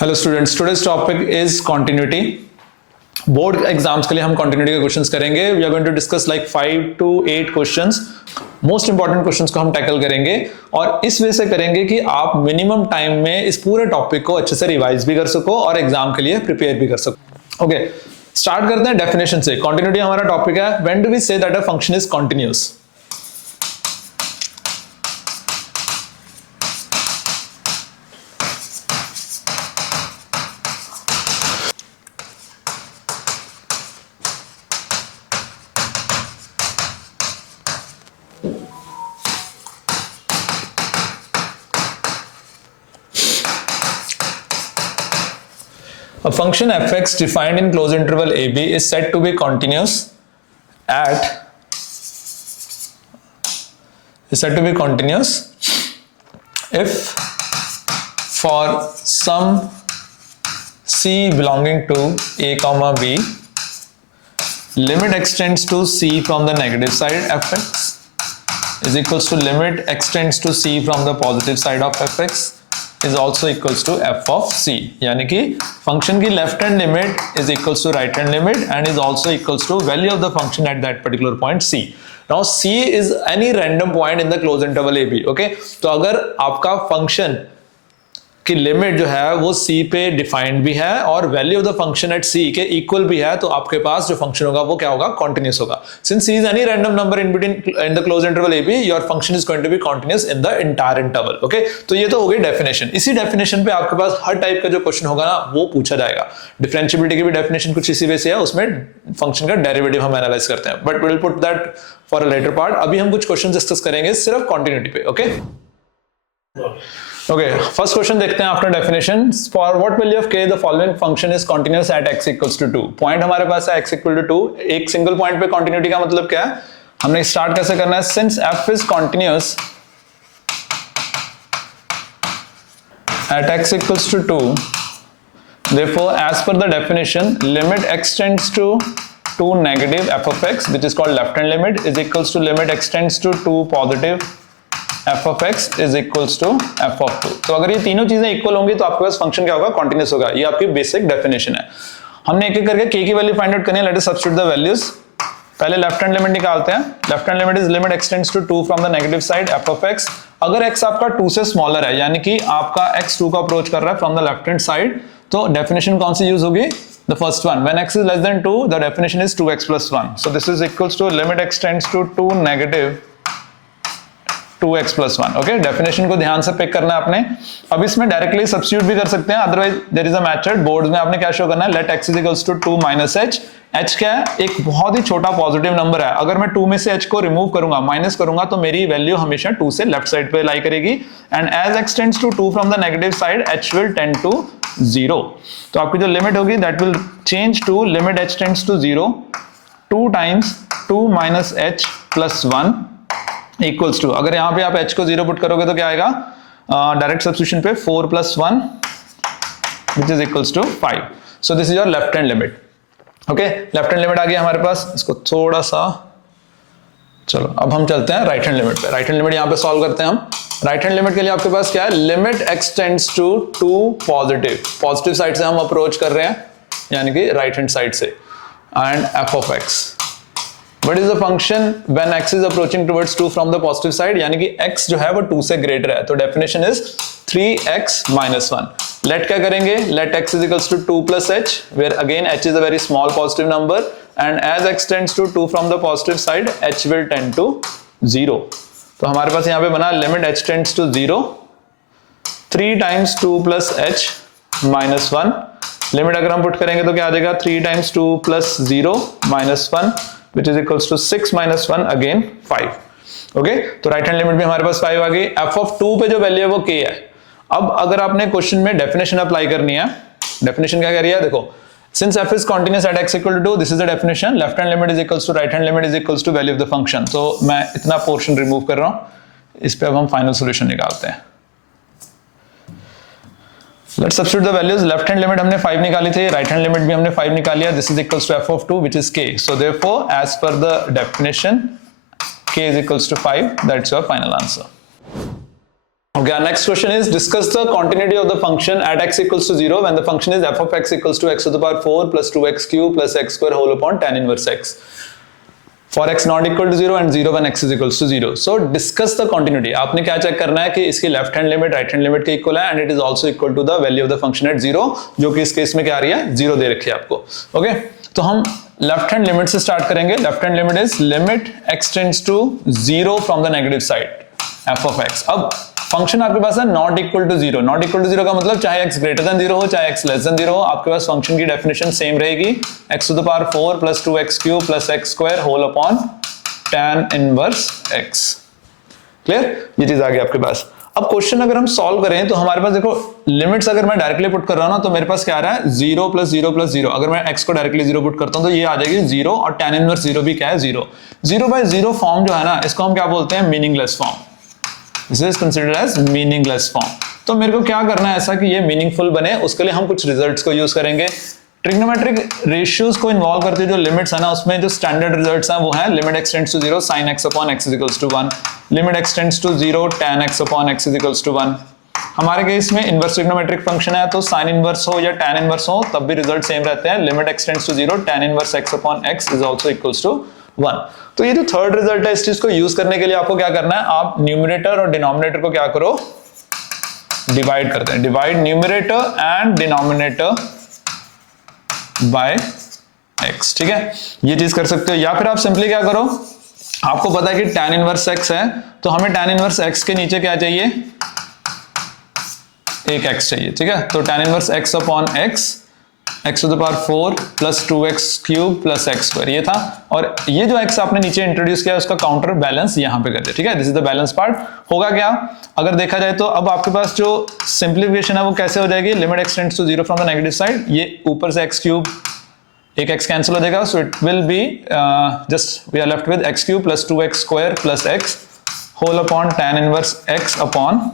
Hello students, today's topic is continuity. Board exams के लिए हम कॉन्टिन्यूटी के क्वेश्चंस करेंगे। We are going to discuss like 5 to 8 questions. Most important questions को हम टैकल करेंगे और इस वजह से करेंगे कि आप मिनिमम टाइम में इस पूरे टॉपिक को अच्छे से रिवाइज भी कर सको और एग्जाम के लिए प्रिपेयर भी कर सको। ओके, स्टार्ट करते हैं डेफिनेशन से। कॉन्टिन्यूटी हमारा टॉपिक है। When do we say that a function is continuous? A function fx defined in closed interval ab is said to be continuous if for some c belonging to a comma b limit extends to c from the negative side fx is equals to limit extends to c from the positive side of fx is also equals to f of c। यानी कि function की left hand limit is equals to right hand limit and is also equals to value of the function at that particular point c। Now c is any random point in the closed interval ab। okay, तो अगर आपका function की limit जो है वो c पे defined भी है और value of the function eight c के इक्वल भी है, तो आपके पास जो फंक्शन होगा वो क्या होगा? कॉन्टिन्यूस होगा। Since c is any random number in between in the closed interval ab, your function is going to be continuous in the entire interval. Okay, तो ये तो हो गई डेफिनेशन। इसी डेफिनेशन पे आपके पास हर टाइप का जो क्वेश्चन होगा ना वो पूछा जाएगा। डिफरेंशिएबिलिटी की भी डेफिनेशन कुछ इसी वजह से है, उसमें फंक्शन का डेरिवेटिव हम एनालाइज करते हैं, but we will put that for a later part. अभी हम कुछ क्वेश्चन डिस्कस करेंगे सिर्फ कॉन्टिन्यूटी पे। ओके Okay, first question देखते हैं after definition. For what value of k the following function is continuous at x equals to 2? Point हमारे पास है x equal to 2। एक सिंगल पॉइंट पे कंटिन्यूटी का मतलब क्या है? हमने स्टार्ट कैसे करना है? Since f is continuous at x equals to 2, therefore as per the definition limit x tends to negative f of x, which is called left hand limit, is equals to limit x tends to positive f of x is equals to f of 2। तो अगर ये तीनों चीजें equal होंगी तो आपके पास function क्या होगा? कॉन्टिन्यूस होगा। ये आपकी बेसिक डेफिनेशन है। हमने एक एक करके k की वैल्यू फाइंड आउट करनी है। Let us substitute the values. पहले लेफ्ट हैंड लिमिट निकालते हैं। Left hand limit is limit x tends to 2 from the negative side f of x। अगर x आपका 2 से स्मॉलर है, यानी कि आपका x 2 को अप्रोच कर रहा है from the left hand side, तो डेफिनेशन कौन सी यूज होगी? The first one. When x is less than 2 the definition is 2x plus 1, so this is equals to limit x tends to 2 negative 2x plus 1। Okay, definition को ध्यान से pick करना है आपने। अब इसमें डायरेक्टली सब्स्टिट्यूट भी कर सकते हैं, otherwise there is a method. Board में आपने क्या शो करना है? Let x is equals to 2 minus h। h क्या है? एक बहुत ही छोटा पॉजिटिव नंबर है। अगर मैं 2 में से h को रिमूव करूंगा, माइनस करूंगा, तो मेरी वैल्यू हमेशा 2 से लेफ्ट साइड पे लाई करेगी। And as x tends to 2 from the negative side h will tend to 0। तो आपकी जो लिमिट होगी that will change to limit h tends to 0 2 times 2 minus h plus 1 equals to, अगर यहां पे आप h को 0 पुट करोगे तो क्या आएगा? डायरेक्ट सब्स्टिट्यूशन पे 4 plus 1 which is equals to 5। So this is your left hand limit. Okay, left hand limit आ गया हमारे पास। इसको थोड़ा सा, चलो अब हम चलते हैं राइट हैंड लिमिट पे। राइट हैंड लिमिट यहां पे सॉल्व करते हैं हम। राइट हैंड लिमिट के लिए आपके पास क्या है? Limit x tends to 2 positive side से हम अप्रोच कर रहे हैं, यानी कि राइट हैंड साइड से, and f of x। What is the function when x is approaching towards 2 from the positive side? यानी कि x जो है वो 2 से ग्रेटर है, तो definition is 3x minus 1। Let क्या करेंगे? Let x is equals to 2 plus h, where again h is a very small positive number, and as x tends to 2 from the positive side, h will tend to 0। तो हमारे पास यहाँ पे बना limit h tends to 0 3 times 2 plus h minus 1। Limit अगर हम put करेंगे तो क्या आ जाएगा? 3 times 2 plus 0 minus 1 which is equals to 6 minus 1 again 5। Okay, तो राइट हैंड लिमिट भी हमारे पास 5 आ गई। f of 2 पे जो वैल्यू है वो k है। अब अगर आपने क्वेश्चन में डेफिनेशन अप्लाई करनी है, डेफिनेशन क्या कह रही है? देखो, since f is continuous at x equal to 2, this is the definition, left hand limit is equals to right hand limit is equals to value of the function। तो मैं इतना पोर्शन रिमूव कर रहा हूं। इस पे अब हम फाइनल सोल्यूशन निकालते हैं। Let's substitute the values। Left hand limit हमने 5 निकाली थी, राइट हैंड लिमिट भी हमने 5 निकाली है। This is equals to f of 2 which is k। So therefore as per the definition k is equals to 5। That's your final answer। Okay, our next question is discuss the continuity of the function at x equals to 0 when the function is f of x equals to x to the power 4 plus 2x cube plus x square whole upon tan inverse x. For x not equal to 0 and 0 when x is equals to 0. So discuss the continuity. आपने क्या check करना है कि इसकी left hand limit right hand limit के equal है and it is also equal to the value of the function at 0, जो कि इस केस में क्या आ रही है 0 दे रखी है आपको. ओके, तो हम लेफ्ट हैंड लिमिट से स्टार्ट करेंगे. Left hand limit is limit x tends to 0 from the negative side f of x. अब फंक्शन आपके पास है not equal to 0. Not equal to 0 का मतलब चाहे x ग्रेटर देन 0 हो चाहे x लेस देन 0 हो, आपके पास फंक्शन की डेफिनेशन सेम रहेगी, x to the power 4 plus 2x cube plus x square whole upon tan inverse x. Clear, ये चीज आ गई आपके पास. अब क्वेश्चन अगर हम सॉल्व करें तो हमारे पास देखो लिमिट्स अगर मैं डायरेक्टली पुट कर रहा हूं ना तो मेरे पास क्या आ रहा है 0 प्लस 0 प्लस 0. अगर मैं x को डायरेक्टली 0 पुट करता हूं तो ये आ जाएगी 0 और tan इनवर्स 0 भी क्या है 0. 0 बाय 0 फॉर्म जो है ना इसको हम क्या बोलते हैं meaningless form. This is considered as meaningless form. तो मेरे को क्या करना है ऐसा कि ये मीनिंगफुल बने, उसके लिए हम कुछ रिजल्ट्स को यूज करेंगे. ट्रिग्नोमेट्रिक रेशियोज को इन्वॉल्व करते जो लिमिट्स है ना उसमें जो स्टैंडर्ड रिजल्ट्स हैं वो है limit x tends to 0 sin x upon x is equals to 1, limit x tends to 0 tan x upon x is equals to 1. हमारे केस में इनवर्स ट्रिग्नोमेट्रिक फंक्शन है तो sin इनवर्स हो या tan इनवर्स हो तब भी रिजल्ट सेम रहते हैं. Limit x tends to 0 tan inverse x upon x is also equals to 1. तो ये जो थर्ड रिजल्ट है इस चीज को यूज करने के लिए आपको क्या करना है, आप न्यूमरेटर और डिनोमिनेटर को क्या करो डिवाइड करते हैं. Divide numerator and denominator by x. ठीक है, ये चीज कर सकते हो. या फिर आप सिंपली क्या करो, आपको पता है कि tan इनवर्स x है तो हमें tan इनवर्स x के नीचे क्या चाहिए, एक x चाहिए. ठीक है, तो tan inverse x upon x x to the power 4 plus 2x cube plus x square ये था. और ये जो x आपने नीचे इंट्रोड्यूस किया उसका काउंटर बैलेंस यहां पे कर दिया. ठीक है, this is the balance part. होगा क्या अगर देखा जाए तो अब आपके पास जो सिंप्लीफिकेशन है वो कैसे हो जाएगी, limit x tends to 0 from the negative side, ये ऊपर से x क्यूब एक x कैंसिल हो जाएगा, so it will be just we are left with x cube plus 2x square plus x whole upon tan inverse x upon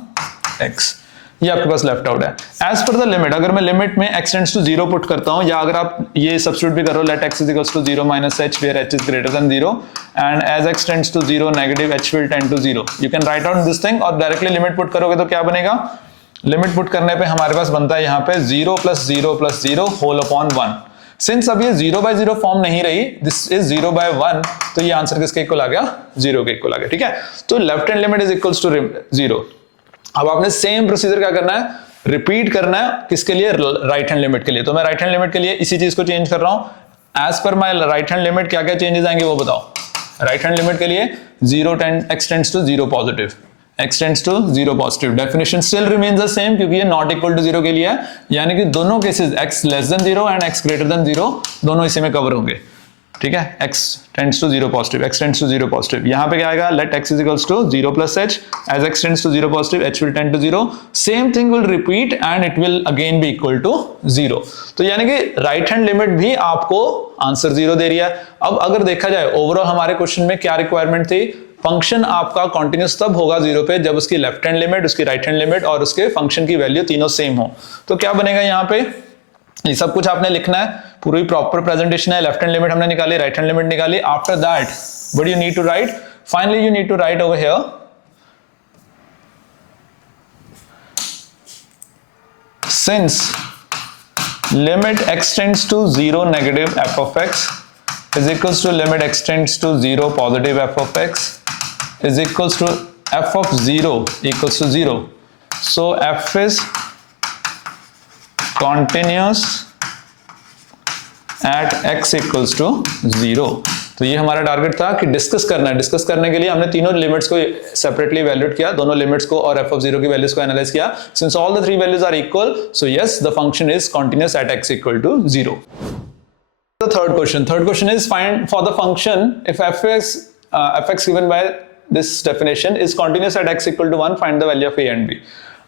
x. ये आपके पास left out है. एज पर द लिमिट अगर मैं limit में x tends to 0 put करता हूं या अगर आप ये सब्स्टिट्यूट भी करो let x is equals to 0 minus h where h is greater than 0 and as x tends to 0 negative h will tend to 0. You can write out this thing और directly limit put करोगे तो क्या बनेगा, limit put करने पे हमारे पास बनता है यहाँ पे 0 plus 0 plus 0 whole upon 1. Since अब ये 0 बाय 0 फॉर्म नहीं रही, दिस इज 0 बाय 1, तो ये आंसर किसके इक्वल आ गया 0 के इक्वल आ गया. ठीक है, तो left hand limit is equals to 0. अब आपने सेम प्रोसीजर क्या करना है, रिपीट करना है किसके लिए, राइट हैंड लिमिट के लिए. तो मैं राइट हैंड लिमिट के लिए इसी चीज को चेंज कर रहा हूं. As per my right hand limit क्या क्या चेंजेस आएंगे वो बताओ. राइट हैंड लिमिट के लिए 0 x tends to 0 positive, x tends to 0 positive. Definition still remains the same क्योंकि ये नॉट इक्वल टू 0 के लिए है, यानी कि दोनों cases x less than 0 and x greater than 0 दोनों इसी में कवर होंगे. ठीक है, x tends to 0 positive, x tends to 0 positive. यहां पे क्या आएगा, let x is equals to 0 plus h as x tends to 0 positive h will tend to 0. Same thing will repeat and it will again be equal to 0. तो यानी कि right hand limit भी आपको answer 0 दे रही है. अब अगर देखा जाए ओवरऑल हमारे क्वेश्चन में क्या रिक्वायरमेंट थी, फंक्शन आपका कॉन्टिन्यूस तब होगा 0 पे जब उसकी लेफ्ट हैंड लिमिट, उसकी राइट हैंड लिमिट और उसके फंक्शन की वैल्यू तीनों सेम हो. तो क्या बनेगा यहाँ पे, ये सब कुछ आपने लिखना है, पूरी प्रॉपर प्रेजेंटेशन है. लेफ्ट हैंड लिमिट हमने निकाली, राइट हैंड लिमिट निकाली. After that what you need to write, finally you need to write over here since limit x tends to 0 negative f of x is equals to limit x tends to 0 positive f of x is equals to f of 0 equals to 0. So f is continuous at x equals to 0. तो ये हमारा target था कि discuss करना है. Discuss करने के लिए हमने तीनों लिमिट्स को सेपरेटली इवैल्यूएट किया, दोनों लिमिट्स को और f of 0 की वैल्यूज को एनालाइज किया. Since all the three values are equal, so yes the function is continuous at x equal to 0. The third question is find for the function if fx given by this definition is continuous at x equal to 1, find the value of a and b.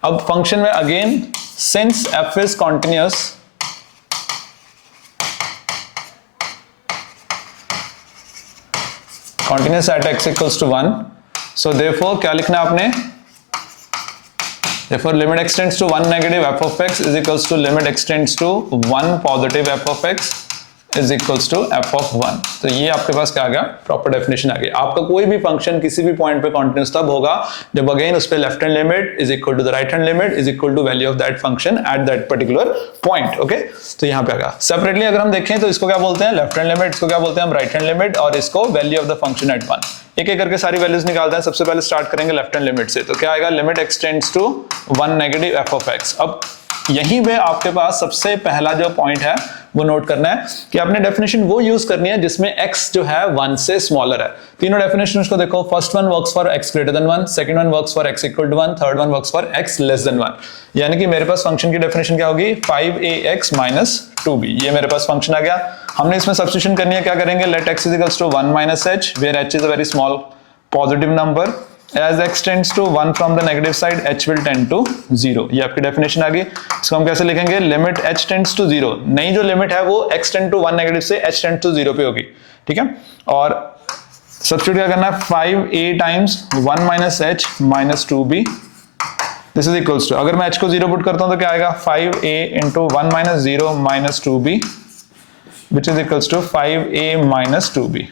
अब function में again since f is continuous at x equals to 1, so therefore क्या लिखना है आपने, therefore limit x tends to 1 negative f of x is equals to limit x tends to 1 positive f of x is equals to F of 1। तो ये आपके पास क्या आ गया, प्रॉपर डेफिनेशन आ गई। आपका कोई भी फंक्शन किसी भी पॉइंट पे कॉन्टिन्यूस तब होगा जब अगेन उस पे left hand limit is equal to the right hand limit is equal to value of that function at that particular point. Okay, तो यहाँ पे आ गया। सेपरेटली अगर हम देखें तो इसको क्या बोलते हैं, लेफ्ट हैंड लिमिट, इसको क्या बोलते हैं हम, राइट हैंड लिमिट, और इसको value of the function at 1। एक एक करके सारी वैल्यूज निकालते हैं। सबसे पहले स्टार्ट करेंगे लेफ्ट हैंड लिमिट से, तो क्या आएगा, limit x tends to 1 negative F of X. अब यहीं पे आपके पास सबसे पहला जो पॉइंट है वो नोट करना है कि आपने डेफिनेशन वो यूज करनी है जिसमें x जो है 1 से स्मॉलर है। तीनों डेफिनेशन को देखो, first one works for x greater than 1, second one works for x equal to 1, third one works for x less than 1। यानी कि मेरे पास फंक्शन की डेफिनेशन क्या होगी, 5ax minus 2b। ये मेरे पास फंक्शन आ गया। हमने इसमें सब्स्टिट्यूशन करनी है, क्या करेंगे, let x is equals to 1 minus h where h is a very small positive number। As x tends to 1 from the negative side, h will tend to 0। ये आपकी डेफिनेशन आ गई। इसको हम कैसे लिखेंगे, लिमिट h tends to 0। नई जो limit है वो x tend to 1 नेगेटिव से h tends to 0 पे होगी, ठीक है। और सब्स्टिट्यूट क्या करना है, 5a times 1 minus h minus 2b this is equals to, अगर मैं h को 0 पुट करता हूं तो क्या आएगा, 5a into 1 minus 0 minus 2b which is equals to 5a minus 2b।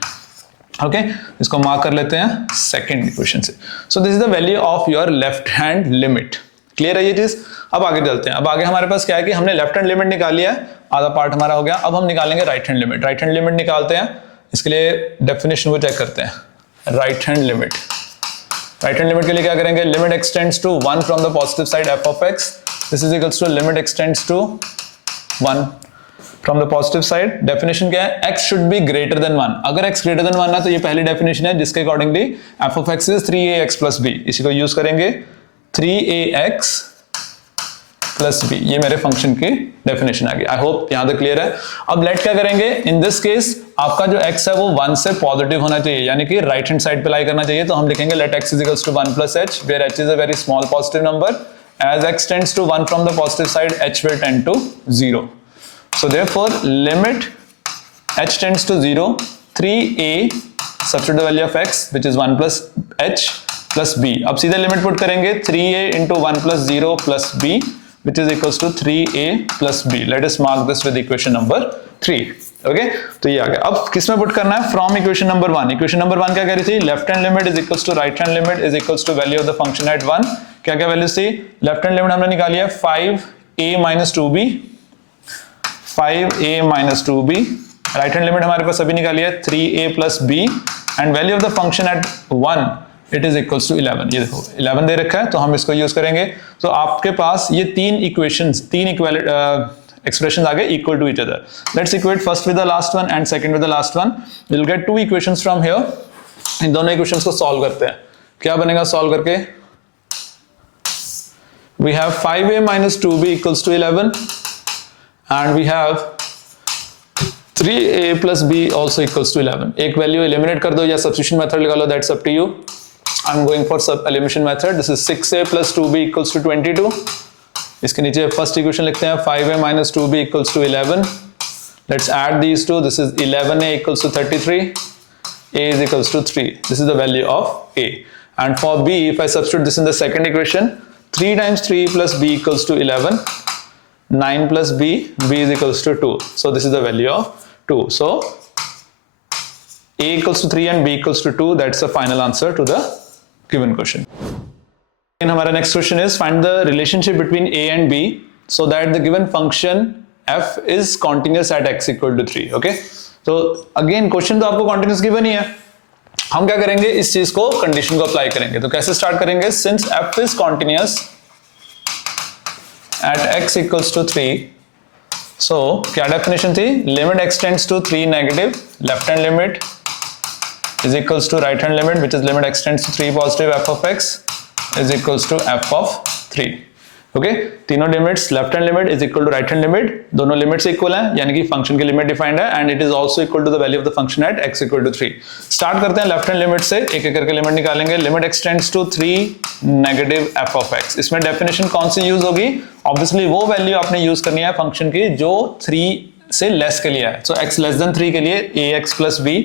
Okay, इसको मार्क कर लेते हैं सेकंड इक्वेशन से। सो this is the value of your left hand limit. Clear है ये चीज। अब आगे चलते हैं। अब आगे हमारे पास क्या है कि हमने लेफ्ट हैंड लिमिट निकाली है, आधा पार्ट हमारा हो गया। अब हम निकालेंगे right hand limit. Right hand limit निकालते हैं, इसके लिए डेफिनेशन को चेक करते हैं। Right hand limit, right hand limit के लिए क्या करेंगे, limit x tends to 1 from the positive side F of X this is equals to limit x tends to 1 from the positive side. Definition क्या है, x should be greater than 1। अगर x greater than 1 है तो ये पहली डेफिनेशन है जिसके accordingly f of x is 3ax plus b। इसी को यूज करेंगे, 3ax प्लस b। ये मेरे फंक्शन की डेफिनेशन आ गई। आई होप यहां तक क्लियर है। अब लेट क्या करेंगे, इन दिस केस आपका जो x है वो 1 से पॉजिटिव होना चाहिए, यानी कि राइट हैंड साइड पे लाई करना चाहिए। तो हम लिखेंगे let x is equals to 1 plus h where h is a very small positive number. As x tends to 1 from the positive side h will tend to 0। So therefore limit h tends to 0, 3a substitute the value of x which is 1 plus h plus b। अब सीधे limit put करेंगे, 3a into 1 plus 0 plus b which is equals to 3a plus b। Let us mark this with equation number 3। Okay, तो ये आ गया। अब किस में पुट करना है, from equation number 1। Equation number 1 क्या कह रही थी, left hand limit is equals to right hand limit is equals to value of the function at 1। क्या क्या वैल्यूज थी, लेफ्ट हैंड लिमिट हमने निकाली है 5a minus 2b, 5a minus 2b। Right hand limit हमारे पास अभी निकाली है 3a plus b and value of the function at 1 it is equals to 11। ये देखो 11 दे रखा है तो हम इसको यूज करेंगे। तो आपके पास ये तीन इक्वेशंस, तीन एक्सप्रेशंस आ गए equal to each other. Let's equate first with the last one and second with the last one. We will get two equations from here. इन दोनों इक्वेशंस को सॉल्व करते हैं। क्या बनेगा सॉल्व करके, we have 5a minus 2b equals to 11 and we have 3a plus b also equals to 11। एक value eliminate कर दो या सब्स्टिट्यूशन मेथड लगा लो, that's up to you. I am going for सब elimination method. This is 6a plus 2b equals to 22। इसके नीचे first equation लिखते हैं 5a minus 2b equals to 11। Let's add these two, this is 11a equals to 33, a is equals to 3। This is the value of a and for b if I substitute this in the second equation, 3 times 3 plus b equals to 11, 9 plus b is equals to 2। So this is the value of 2। So a equals to 3 and b equals to 2, that's the final answer to the given question। And हमारा next question is find the relationship between a and b so that the given function f is continuous at x equal to 3। okay, so again question तो आपको continuous given ही है। हम क्या करेंगे, इस चीज को कंडीशन को अप्लाई करेंगे। तो कैसे स्टार्ट करेंगे, since f is continuous at x equals to 3, so क्या डेफिनेशन थी, limit x tends to 3 negative, left hand limit is equals to right hand limit which is limit extends to 3 positive f of x is equals to f of 3। Okay, तीनों limits left hand limit is equal to right hand limit, दोनों limits equal हैं, यानी कि function की limit defined है and it is also equal to the value of the function at x equal to 3। Start करते हैं left hand limit से, एक एक करके लिमिट निकालेंगे। Limit x tends to 3 negative f of x। इसमें डेफिनेशन कौन सी यूज होगी, ऑब्वियसली वो वैल्यू आपने यूज करनी है फंक्शन की जो 3 से लेस के लिए है। सो x लेस देन 3 के लिए ax plus b,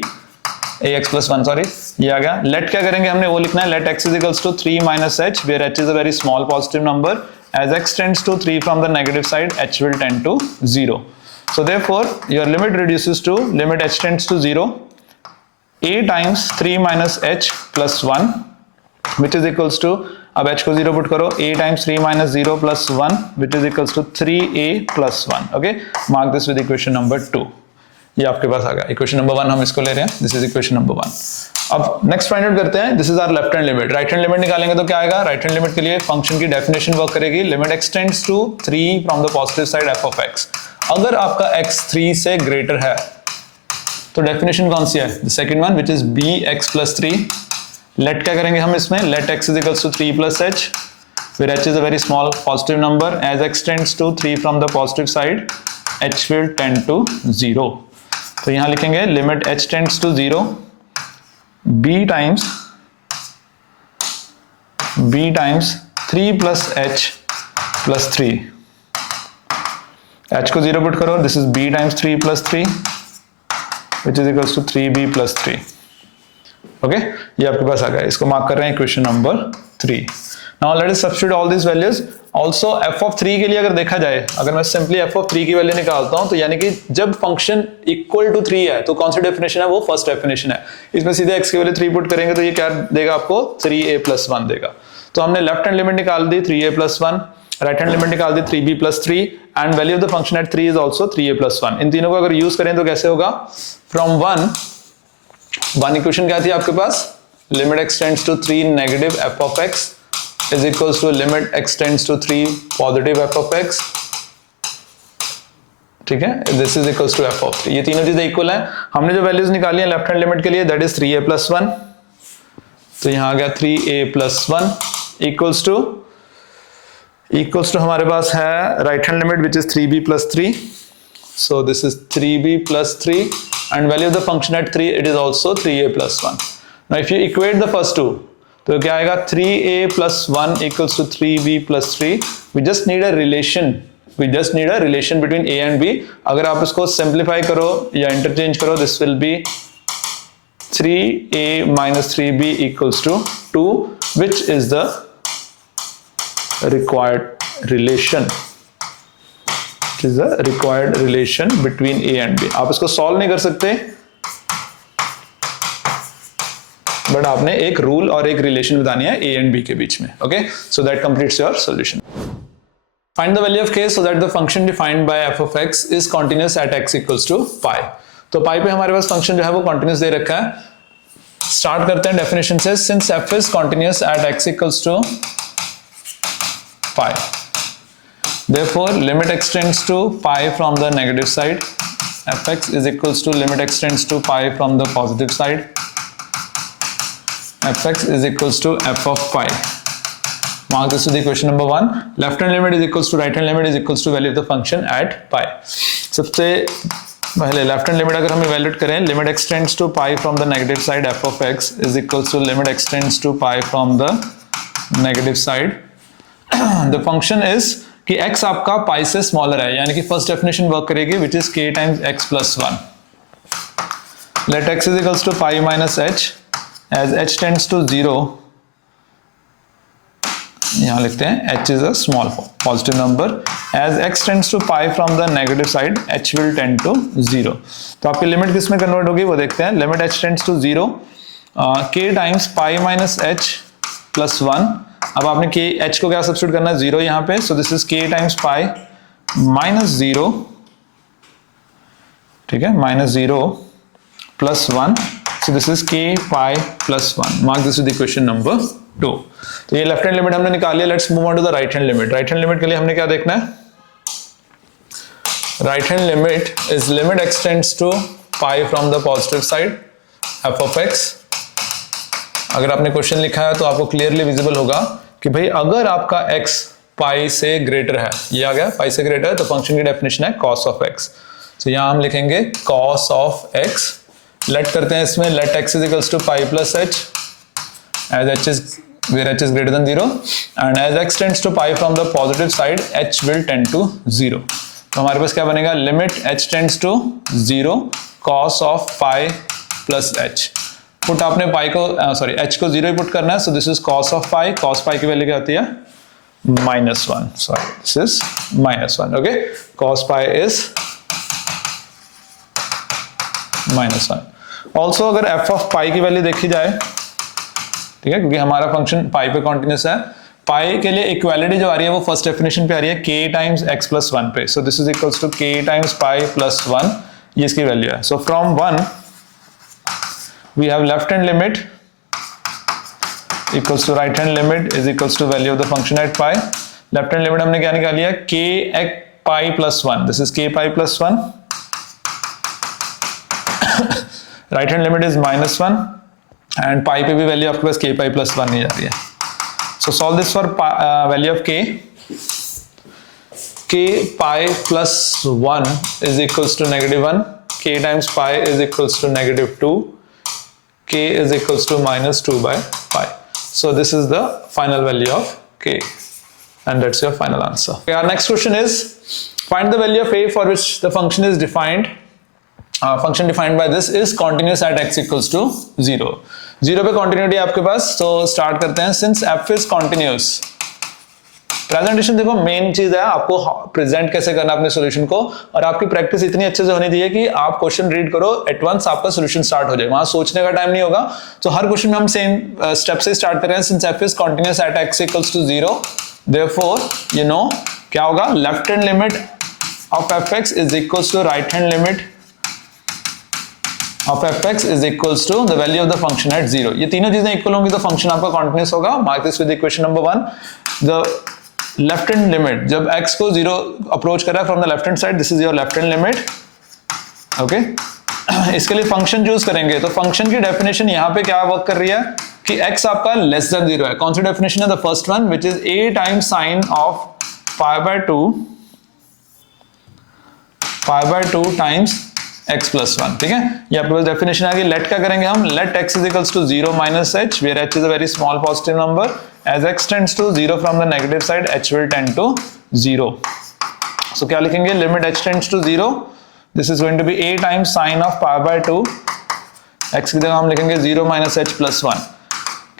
ax plus 1 sorry, ये आ गया। लेट क्या करेंगे, हमने वो लिखना है let x is equals to 3 minus h where h is a very small positive number। As x tends to 3 from the negative side, h will tend to 0। So therefore your limit reduces to limit h tends to 0, a times 3 minus h plus 1 which is equals to, अब h को 0 put करो, a times 3 minus 0 plus 1 which is equals to 3a plus 1. Okay, mark this with equation number 2. ये आपके पास आ गया equation number 1, हम इसको ले रहे हैं, दिस इज इक्वेशन नंबर 1. अब नेक्स्ट फाइंड आउट करते हैं, this is our left hand limit. Right hand limit निकालेंगे तो क्या आएगा? राइट हैंड लिमिट के लिए फंक्शन की डेफिनेशन वर्क करेगी, limit x tends to 3 from the positive side f of x. अगर आपका x 3 से ग्रेटर है तो डेफिनेशन कौन सी है? The second one which is bx plus 3. Let क्या करेंगे हम इसमें? Let x is equals to 3 plus h, where h is a very small positive number. As x tends to 3 from the positive side, h will tend to 0. तो यहां लिखेंगे limit h tends to 0, b times 3 plus h plus 3. h को 0 put करो, this is b times 3 plus 3 which is equals to 3b plus 3. Okay, ये आपके पास आ गया, इसको mark कर रहे हैं equation number 3. Now let us substitute all this values. Also f of 3 के लिए अगर देखा जाए, अगर मैं सिंपली f of 3 की वैल्यू निकालता हूं तो यानी कि जब फंक्शन इक्वल टू 3 है तो कौन सी डेफिनेशन है? वो फर्स्ट डेफिनेशन है. इसमें सीधे x की वैल्यू 3 पुट करेंगे तो ये क्या देगा आपको? 3a plus 1 देगा. तो हमने लेफ्ट हैंड लिमिट निकाल दी 3a plus 1, right hand limit निकाल दी 3b plus 3 and value of the function eight 3 is also 3a plus 1. इन तीनों को अगर यूज करें तो कैसे होगा? फ्रॉम 1 इक्वेशन क्या थी आपके पास? Limit x tends to 3 negative f of x is equals to limit x tends to 3 positive f of x. ठीक है, this is equals to f of 3. ये तीनों चीजें इक्वल हैं. हमने जो वैल्यूज निकाली हैं लेफ्ट हैंड लिमिट के लिए, दैट इज 3a plus 1. तो यहां आ गया 3a plus 1 equals to हमारे पास है right hand limit which is 3b plus 3. So this is 3b plus 3 and value of the function at 3, it is also 3a plus 1. Now if you equate the first two, तो क्या आएगा? 3a plus 1 equals to 3b plus 3. We just need a relation between a and b. अगर आप इसको simplify करो या interchange करो, this will be 3a minus 3b equals to 2, which is the required relation. Which is the required relation between a and b. आप इसको solve नहीं कर सकते, बट आपने एक रूल और एक रिलेशन बतानी है a एंड b के बीच में. Okay, so that completes your solution. Find the value of k so that the function defined by f of x is continuous at x equals to pi. तो pi पे हमारे पास function जो है वो continuous दे रखा है. स्टार्ट करते हैं डेफिनेशन से. Since f is continuous at x equals to pi, therefore limit extends to pi from the negative side, fx is equals to limit extends to pi from the positive side, fx is equals to f of pi. Mark this with the equation number 1. Left hand limit is equals to right hand limit is equals to value of the function at pi. सबसे पहले left hand limit अगर हम evaluate करें, limit x tends to pi from the negative side f of x is equals to limit extends to pi from the negative side. The function is कि x आपका पाई से smaller है, यानी कि first definition work करेगी which is k times x plus 1. Let x is equals to pi minus h. As h tends to 0, यहां लिखते हैं h is a small positive number. As x tends to pi from the negative side, h will tend to 0. तो आपकी limit किस में convert होगी वो देखते हैं. Limit h tends to 0, k times pi minus h plus 1. अब आपने k h को क्या सब्स्टिट्यूट करना है? 0 यहाँ पे. So this is k times pi minus 0, ठीक है, minus 0 plus 1. So this is k pi plus 1. Mark this with equation number 2. तो ये लेफ्ट हैंड लिमिट हमने निकाल लिया. Let's move on to the right hand limit. Right hand limit के लिए हमने क्या देखना है? Right hand limit is limit x tends to pi from the positive side f of x. अगर आपने क्वेश्चन लिखा है तो आपको क्लियरली विजिबल होगा कि भाई अगर आपका x पाई से ग्रेटर है, ये आ गया पाई से ग्रेटर है, तो फंक्शन की डेफिनेशन है cos of x. तो यहां हम लिखेंगे cos of x. लेट करते हैं इसमें, let x is equals to pi plus h as h is where h is greater than 0 and as x tends to pi from the positive side, h will tend to 0. तो हमारे पास क्या बनेगा? Limit h tends to 0 cos of pi plus h. Put आपने पाई को h को 0 ही put करना है. So this is cos of pi. cos pi की वैल्यू क्या आती है? -1. Sorry, this is -1. Okay, cos pi is -1। Also अगर एफ ऑफ पाई की वैल्यू देखी जाए, ठीक है, क्योंकि हमारा फंक्शन पाई पे कॉन्टिन्यूस है, पाई के लिए इक्वालिटी जो आ रही है वो फर्स्ट डेफिनेशन पे आ रही है k टाइम्स x प्लस 1 पे। So this is equals to k times pi plus 1, ये इसकी वैल्यू है। So from 1 we have left hand limit equals to right hand limit is equals to value of the function at pi. Left hand limit हमने क्या निकाल लिया, k pi plus 1, this is k pi plus 1, right hand limit is -1 and pi पे भी value आपके पास k pi plus 1 नहीं जा रही है। So solve this for value of k pi plus 1 is equals to -1, k times pi is equals to -2, k is equals to -2 by pi. So this is the final value of k and that's your final answer. Okay, our next question is find the value of a for which the function is defined. Function defined by this is continuous at x equals to 0. 0 पे continuity आपके पास, तो start करते हैं। Since f is continuous, presentation देखो main चीज है, आपको present कैसे करना अपने सॉल्यूशन को, और आपकी प्रैक्टिस इतनी अच्छे से होनी चाहिए कि आप क्वेश्चन रीड करो एट वंस आपका सॉल्यूशन स्टार्ट हो जाए, वहां सोचने का टाइम नहीं होगा। तो हर क्वेश्चन में हम सेम स्टेप से स्टार्ट कर रहे हैं। Since f is continuous at x equals to 0, therefore you know क्या होगा, left hand limit of fx is equals to right hand limit of fx is equals to the value of the function at 0। ये तीनों चीजें equal होंगी तो function आपका continuous होगा। Mark this with equation number 1। The left hand limit जब x को 0 approach कर रहा है from the left hand side, this is your left hand limit. Okay, इसके लिए फंक्शन चूज करेंगे, तो फंक्शन की डेफिनेशन यहाँ पे क्या वर्क कर रही है कि x आपका लेस देन 0 है। कौन सी डेफिनेशन है, the first one which is a times sine of π/2 times x plus 1, ठीक है, ये आपके पास डेफिनेशन आ गई। लेट क्या करेंगे हम, let x is equals to 0 minus h, where h is a very small positive number, as x tends to 0 from the negative side h will tend to 0। So क्या लिखेंगे, limit h tends to 0, this is going to be a times sine of π/2, x की जगह हम लिखेंगे 0 minus h plus 1।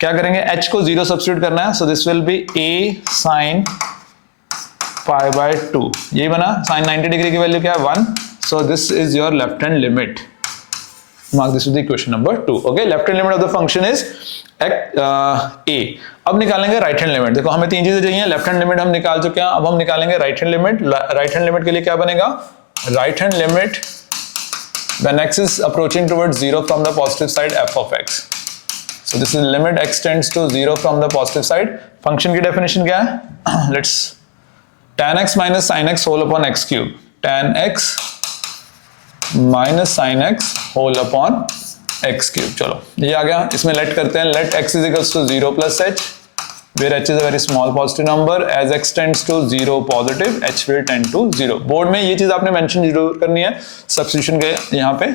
क्या करेंगे, h को 0 substitute करना है, so this will be a sine π/2, यही बना। साइन 90 डिग्री की वैल्यू क्या है, 1। So this is your left hand limit. Mark this with the equation number 2. Okay, left hand limit of the function is a. अब निकालेंगे right hand limit. देखो हमें तीन चीजें चाहिए, लेफ्ट हैंड लिमिट हम निकाल चुके हैं, अब हम निकालेंगे right hand limit. Right hand limit के लिए क्या बनेगा, right hand limit when x is approaching towards 0 from the positive side f of x. So this is limit x tends to 0 from the positive side. Function की definition क्या है, let's tan x minus sin x whole upon x cube. tan x minus sine x whole upon x cube. चलो ये आ गया, इसमें let करते हैं, let x is equals to 0 plus h, where h is a very small positive number, as x tends to 0 positive h will tend to 0। Board में ये चीज आपने मेंशन जरूर करनी है सब्स्टिट्यूशन के यहाँ पे।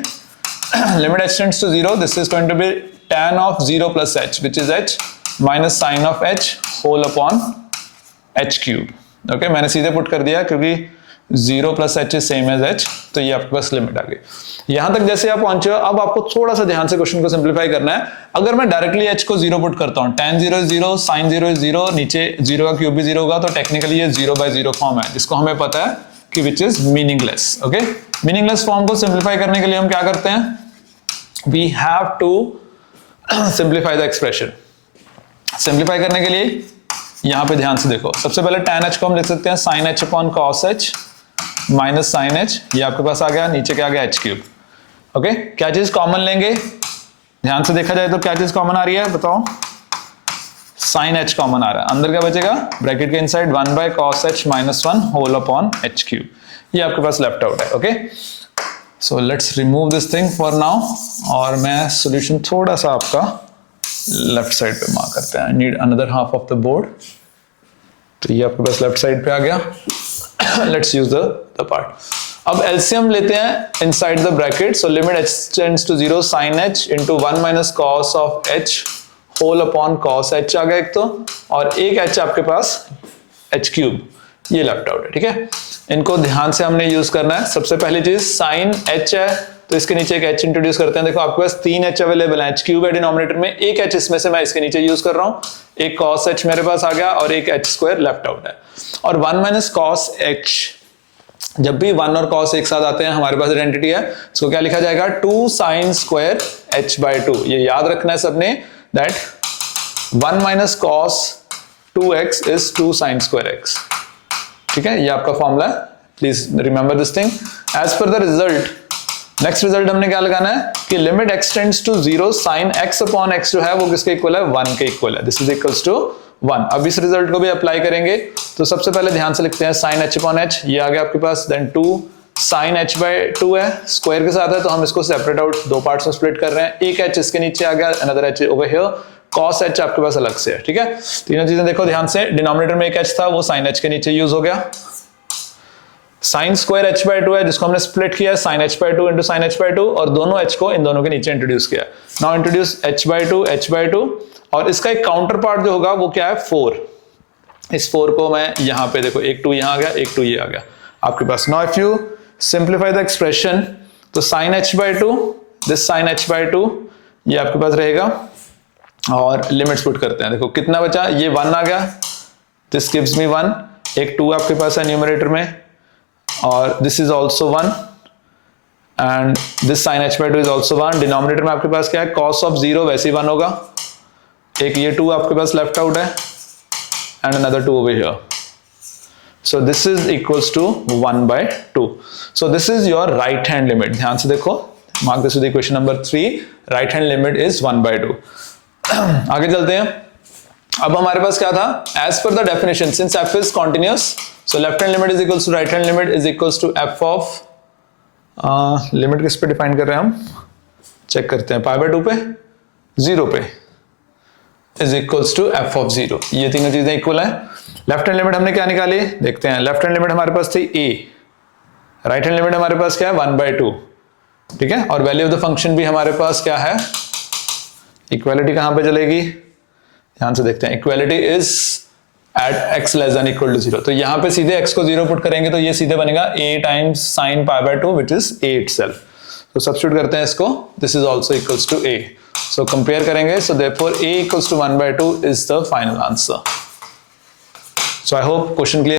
Limit h tends to 0, this is going to be tan of 0 plus h which is h minus sine of h whole upon h cube. Okay, मैंने सीधे पुट कर दिया क्योंकि 0 plus h is same as h, तो ये आपके पास limit आ गई। यहां तक जैसे आप पहुंचे हो, अब आपको थोड़ा सा ध्यान से क्वेश्चन को सिंप्लीफाई करना है। अगर मैं डायरेक्टली h को 0 पुट करता हूं, tan 0 इज 0, sin 0 इज 0, नीचे 0 का क्यूब भी 0 होगा, तो टेक्निकली ये 0/0 फॉर्म है, जिसको हमें पता है कि which is meaningless. Okay, meaningless form को सिंप्लीफाई करने के लिए हम क्या करते हैं, we have to simplify the expression. Simplify करने के लिए यहां पे ध्यान से देखो, सबसे पहले tan h को हम लिख सकते हैं sin h अपॉन cos h minus sine h, ये आपके पास आ गया, नीचे क्या आ गया h क्यूब। ओके, क्या चीज कॉमन लेंगे, ध्यान से देखा जाए तो क्या चीज कॉमन आ रही है बताओ, साइन h कॉमन आ रहा है, अंदर क्या बचेगा, ब्रैकेट के inside 1 by cos h minus 1 whole upon h cube, ये आपके पास लेफ्ट आउट है। Okay, so let's remove this thing for now, और मैं सॉल्यूशन थोड़ा सा आपका लेफ्ट साइड पे मार्क करते हैं। I need another half of the board, तो ये आपके पास लेफ्ट साइड पे आ गया। Let's use the part. अब LCM लेते हैं inside the bracket. So limit h tends to 0 sin h into 1 minus cos of h whole upon cos h आ गया एक तो, और एक h आपके पास h क्यूब, ये लेफ्ट आउट है। ठीक है, इनको ध्यान से हमने यूज करना है। सबसे पहली चीज sin h है, तो इसके नीचे एक h इंट्रोड्यूस करते हैं। देखो आपके पास 3 h अवेलेबल है, h क्यूब है डिनोमिनेटर में, एक h इसमें से मैं इसके नीचे यूज कर रहा हूं, एक cos h मेरे पास आ गया और एक h स्क्वायर लेफ्ट आउट है। और 1 माइनस cos h जब भी 1 और cos एक साथ आते हैं हमारे पास आइडेंटिटी है, इसको क्या लिखा जाएगा 2 sin square h/2। ये याद रखना है सबने that 1 minus cos 2x is 2 sin square x। ठीक है, ये आपका फॉर्मूला है, please remember this thing. As per the result, next result हमने क्या लगाना है कि limit x tends to 0 sin x upon x जो है वो किसके इक्वल है 1 के इक्वल है। This is equals to 1। अब इस रिजल्ट को भी अप्लाई करेंगे तो सबसे पहले ध्यान से लिखते हैं sin h अपॉन h, ये आ गया आपके पास, देन 2 sin h/2 है, स्क्वायर के साथ है तो हम इसको सेपरेट आउट दो पार्ट्स में स्प्लिट कर रहे हैं, एक h इसके नीचे आ गया, another h over here, cos h आपके पास अलग से है। ठीक है, तीनों चीजें देखो ध्यान से, डिनोमिनेटर में एक h था वो sin h के नीचे यूज हो गया, sin स्क्वायर h/2 है जिसको हमने स्प्लिट किया sin h/2 into sin h/2 और दोनों h को इन दोनों के नीचे इंट्रोड्यूस किया। नाउ इंट्रोड्यूस h/2 और इसका एक काउंटर पार्ट जो होगा वो क्या है 4। इस 4 को मैं यहाँ पे देखो, एक 2 यहाँ आ गया, एक 2 ये आ गया आपके पास। Now if you simplify the expression तो sin h/2 this sin h/2 ये आपके पास रहेगा और लिमिट्स पुट करते हैं, देखो कितना बचा, ये 1 आ गया, दिस गिव्स मी 1, एक 2 आपके पास है न्यूमरेटर में और this is also 1 and this sin h/2 is also 1। Denominator में आपके पास क्या है cos ऑफ 0 वैसे ही 1 होगा, एक ये 2 आपके पास लेफ्ट आउट है and another 2 over here, so this is equals to 1/2। So this is your right hand limit. ध्यान से देखो, mark this with equation number 3, right hand limit is 1/2। आगे चलते हैं, अब हमारे पास क्या था, as per the definition since f is continuous so left hand limit is equals to right hand limit is equals to f of, limit किस पे define कर रहे हैं हम, चेक करते हैं, π/2 पे, 0 पे, is equals to f of 0। ये तीनों चीजें इक्वल है। लेफ्ट हैंड लिमिट हमने क्या निकाली, देखते हैं, लेफ्ट हैंड लिमिट हमारे पास थी a, राइट हैंड लिमिट हमारे पास क्या है 1/2। ठीक है, और वैल्यू ऑफ द फंक्शन भी हमारे पास क्या है, इक्वालिटी कहां पे चलेगी, ध्यान से देखते हैं, equality is at x less than equal to 0। तो यहां पे सीधे x को 0 पुट करेंगे तो ये सीधे बनेगा a times sin π/2 which is a itself। तो सब्स्टिट्यूट करते हैं इसको, this is also equals to a। So compare करेंगे, so therefore a equals to 1/2 is the final answer. So I hope question clear.